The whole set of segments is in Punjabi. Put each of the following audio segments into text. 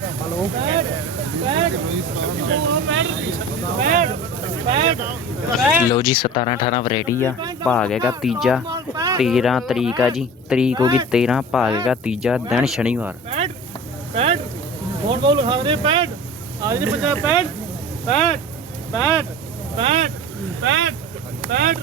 ਹਲੋ ਲੋ ਜੀ 17 18 ਵਰੇਟੀ ਆ ਭਾਗ ਹੈਗਾ ਤੀਜਾ 13 ਤਰੀਕ ਆ ਜੀ ਤਰੀਕ ਹੋ ਗਈ 13 ਭਾਗ ਹੈਗਾ ਤੀਜਾ ਦਿਨ ਸ਼ਨੀਵਾਰ ਬੈਠ ਬੋਰਡ ਬੋਲ ਖਾ ਰਹੇ ਬੈਠ ਆ ਜੀ ਪੰਜਾ ਬੈਠ ਬੈਠ ਬੈਠ ਬੈਠ ਬੈਠ ਬੈਠ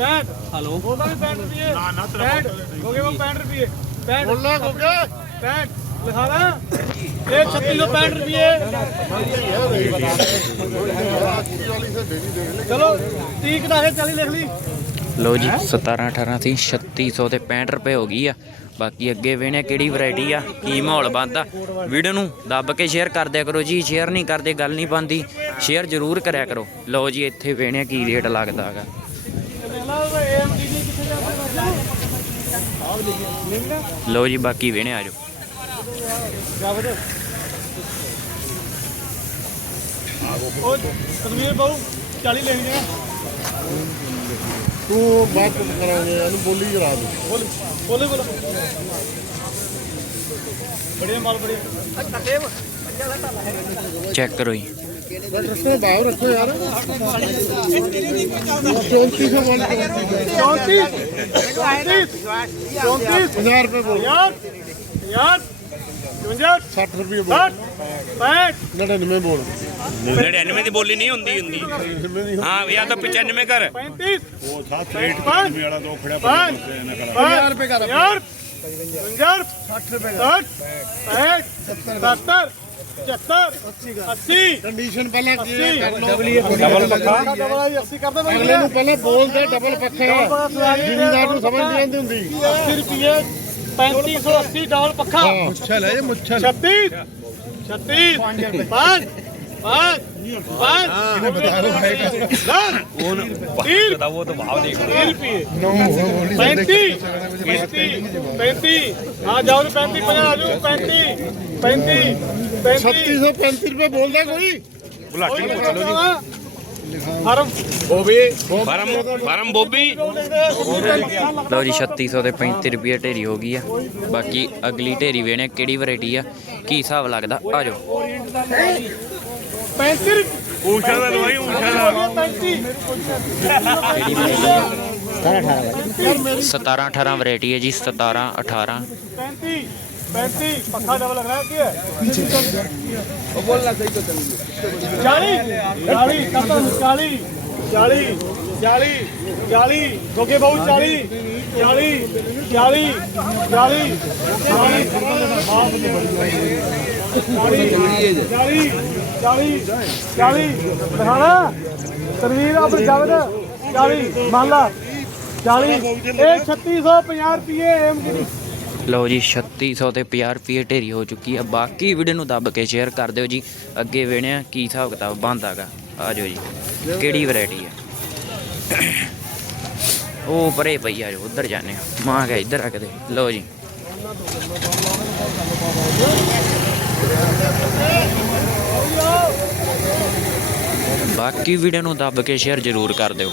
ਬੈਠ ਹਲੋ ਉਹਦਾ ਵੀ ਬੈਠ ਰੁਪਏ ਨਾ ਨਾ ਤੇਰਾ ਬੈਠ ਕੋਗੇ ਉਹ ਬੈਠ ਰੁਪਏ ਬੈਠ ਬੋਲ ਲੈ ਲੋ ਜੀ 17 18 ਸੀ 3600 ਤੇ 65 ਰੁਪਏ ਹੋ ਗਈ ਆ ਬਾਕੀ ਅੱਗੇ ਵੇਣੇ ਕਿਹੜੀ ਵੈਰਾਈਟੀ ਆ ਕੀ ਮਾਹੌਲ ਬੰਦਾ ਵੀਡੀਓ ਨੂੰ ਦੱਬ ਕੇ ਸ਼ੇਅਰ ਕਰ ਦਿਆ ਕਰੋ ਜੀ ਸ਼ੇਅਰ ਨਹੀਂ ਕਰਦੇ ਗੱਲ ਨਹੀਂ ਬੰਦੀ ਸ਼ੇਅਰ ਜ਼ਰੂਰ ਕਰਿਆ ਕਰੋ ਲੋ ਜੀ ਇੱਥੇ ਵੇਣੇ ਕੀ ਰੇਟ ਲੱਗਦਾ ਹੈਗਾ ਲੋ ਜੀ ਬਾਕੀ ਵੇਣੇ ਆ ਜਾਓ ਜਾਵਦੇ ਤੂੰ ਬਾਤ ਕਰਾਂਗੇ ਇਹਨੂੰ ਬੋਲੀ ਜਰਾ ਦੇ ਬੋਲੀ ਬੋਲੀ ਬੜੇ ਮਾਲ ਬੜੇ ਬਸ ਰਸਤੇ ਬਾਹਰ ਰੱਖੋ ਯਾਰ 34 34 34 34 34 34 34 34 34 34 34 34 34 34 34 34 34 34 34 34 34 34 34 34 34 34 34 34 34 34 34 34 34 34 34 34 34 34 34 34 34 34 34 34 34 34 34 34 34 34 34 34 34 34 34 34 34 34 34 34 34 34 34 34 34 34 34 34 34 34 34 34 34 34 34 34 34 34 34 34 34 34 34 34 34 34 34 34 34 34 34 34 34 34 34 34 34 34 34 34 34 34 34 34 34 34 34 34 34 34 34 34 34 34 34 34 ਕਿੰਨੇ 60 ਰੁਪਏ ਬੋਲੇ 65 ਬੋਲ 99 ਦੀ ਬੋਲੀ ਨਹੀਂ ਹੁੰਦੀ ਹੁੰਦੀ ਹਾਂ ਵਿਆਹ ਤਾਂ 95 ਕਰ 35 ਉਹ 60 ਰੁਪਏ ਵਾਲਾ ਦੋ ਖੜਾ 50 ਰੁਪਏ ਕਰ 55 60 ਰੁਪਏ 70 ਕਰ 80 80 ਕੰਡੀਸ਼ਨ ਪਹਿਲਾਂ ਕੀ ਕਰ ਲੋ ਅਗਲੀ ਇਹ ਡਬਲ ਪੱਖਾ ਡਬਲ ਵਾਲਾ 80 ਕਰਦਾ ਅਗਲੇ ਨੂੰ ਪਹਿਲਾਂ ਬੋਲ ਦੇ ਡਬਲ ਪੱਖੇ ਜ਼ਿੰਮੇਦਾਰ ਨੂੰ ਸਮਝ ਨਹੀਂ ਆਉਂਦੀ ਹੁੰਦੀ 80 ਰੁਪਏ 3580 ਡਾਲ ਪੱਖਾ ਮੁੱਛਲ ਹੈ ਇਹ ਮੁੱਛਲ 36 36 ਬਾਦ ਬਾਦ ਇਹ ਬਤਾ ਰੋ ਹੈ ਕਿ ਨਾ ਉਹ ਬਤਾ ਦਾ ਉਹ ਤਾਂ ਭਾਵ ਦੇਖ ਰਿਹਾ 35 35 35 35 ਆ ਜਾਓ 35 50 ਆ ਜਾਓ 35 35 3650 ਰੁਪਏ ਬੋਲਦਾ ਕੋਈ ਬੁਲਾਟੀ ਚਲੋ ਜੀ ਫਰਮ ਬੋਬੀ ਲਓ ਜੀ 3600 ਤੇ 35 ਰੁਪਏ ਢੇਰੀ ਹੋ ਗਈ ਆ ਬਾਕੀ ਅਗਲੀ ਢੇਰੀ ਵੇਣੇ ਕਿਹੜੀ ਵੈਰਾਈਟੀ ਆ ਕੀ ਹਿਸਾਬ ਲੱਗਦਾ ਆ ਜਾਓ 35 ਉਸ਼ਾ ਦਾ ਦਵਾਈ ਉਸ਼ਾ ਦਾ 17 18 ਵੈਰਾਈਟੀ ਹੈ ਜੀ 17 18 35 पैंती है क्या पीछे वो तरवीर आप जावे चाली माला चाली छत्तीस सौ पंजार पीए ਲਓ ਜੀ 3600 ਤੇ 50 ਰੁਪਏ ਢੇਰੀ ਹੋ ਚੁੱਕੀ ਆ ਬਾਕੀ ਵੀਡੀਓ ਨੂੰ ਦੱਬ ਕੇ ਸ਼ੇਅਰ ਕਰ ਦਿਓ ਜੀ ਅੱਗੇ ਵੇਣਿਆ ਕੀ ਹਿਸਾਬ ਕਿਤਾਬ ਬੰਦਾਗਾ ਆ ਜਾਓ ਜੀ ਕਿਹੜੀ ਵੈਰਾਈਟੀ ਆ ਉਹ ਪਰੇ ਪਈ ਆ ਜਾਓ ਉਧਰ ਜਾਣੇ ਮਾਂ ਗਿਆ ਇੱਧਰ ਆ ਕੇ ਲਓ ਜੀ ਬਾਕੀ ਵੀਡੀਓ ਨੂੰ ਦੱਬ ਕੇ ਸ਼ੇਅਰ ਜ਼ਰੂਰ ਕਰ ਦਿਓ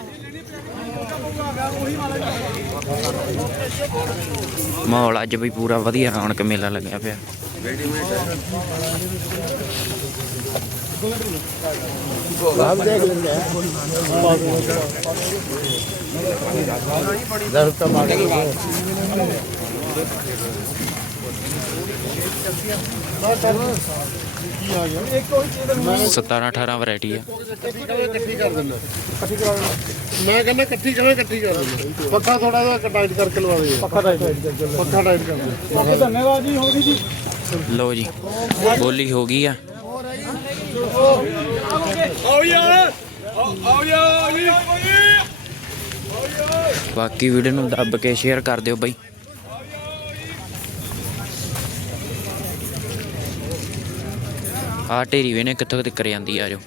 ਮਾਹੌਲ ਅੱਜ ਵੀ ਪੂਰਾ ਵਧੀਆ ਰੌਣਕ ਮੇਲਾ ਲੱਗਿਆ ਪਿਆ ਬਾਬ ਦੇਖ ਲੈਂਦੇ ਆ ਦਰਤਾ ਮਾਰ ਕੇ ਬਾਬ ਦੇਖ ਲੈਂਦੇ ਆ ਬਹੁਤ ਚੱਲਦੀ ਆ ਬਹੁਤ ਚੱਲਦੀ ਆ 17-18 ਵੈਰਾਈਟੀ ਆ ਮੈਂ ਕਹਿੰਦਾ ਇਕੱਠੀ ਜਵੇਂ ਇਕੱਠੀ ਕਰ ਦਿੰਦਾ ਪੱਖਾ ਥੋੜਾ ਜਿਹਾ ਕੰਟੈਕਟ ਕਰਕੇ ਲਵਾ ਦੇ ਪੱਖਾ ਟਾਈਟ ਕਰ ਪੱਖਾ ਟਾਈਟ ਜੀ ਹੋ ਗਈ ਜੀ ਲਓ ਜੀ ਬੋਲੀ ਹੋ ਗਈ ਆ ਬਾਕੀ ਵੀਡੀਓ ਨੂੰ ਦੱਬ ਕੇ ਸ਼ੇਅਰ ਕਰ ਦਿਓ ਬਾਈ ਆ ਢੇਰੀ ਵੇਨੇ ਕਿੱਥੋਂ ਤੱਕ ਕਰ ਜਾਂਦੀ ਆ ਜੋ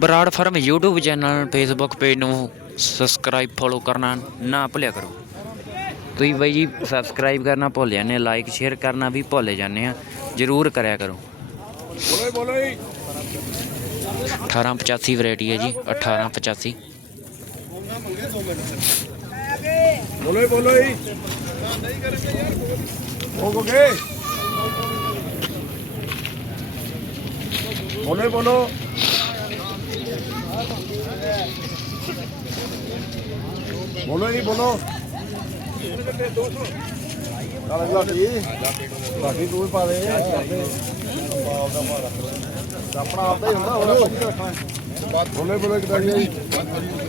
Brar firm YouTube channel Facebook page ਨੂੰ ਸਬਸਕ੍ਰਾਈਬ ਫੋਲੋ ਕਰਨਾ ਨਾ ਭੁੱਲਿਆ ਕਰੋ ਤੁਸੀਂ ਬਾਈ ਜੀ ਸਬਸਕ੍ਰਾਈਬ ਕਰਨਾ ਭੁੱਲ ਜਾਂਦੇ ਆ ਲਾਈਕ ਸ਼ੇਅਰ ਕਰਨਾ ਵੀ ਭੁੱਲ ਜਾਂਦੇ ਆ ਜਰੂਰ ਕਰਿਆ ਕਰੋ 1885 ਵੈਰਾਈਟੀ ਹੈ ਜੀ 1885 ਬੋਲੋ ਹੀ ਬੋਲੋ ਹੀ ਨਹੀਂ ਕਰਦੇ ਯਾਰ ਬੋਲੋ ਹੋ ਗਏ ਬੋਲੋ ਹੀ ਬੋਲੋ ਬੋਲੋ ਹੀ ਬੋਲੋ ਆਪਣਾ ਆਪਦਾ ਹੀ ਹੁੰਦਾ ਹੋਰ ਕੀ ਰੱਖਣਾ ਬੋਲੇ ਬੋਲੇ ਕਿਦਾਂ ਜੀ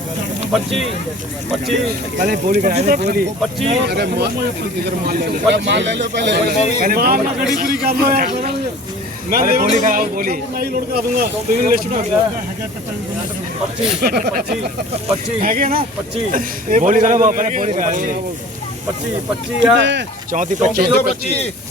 पच्ची, पहले गोली कराने गोली 25 अरे इधर माल ले लो माल ले लो पहले अरे माल ना गाड़ी पूरी कर लो तो यार मैं ले गोली कराओ गोली मैं लौट के आ दूंगा तो तीन लिस्ट में है है 25 25 25 हैगे ना 25 गोली करो पहले गोली करा 25 25 यार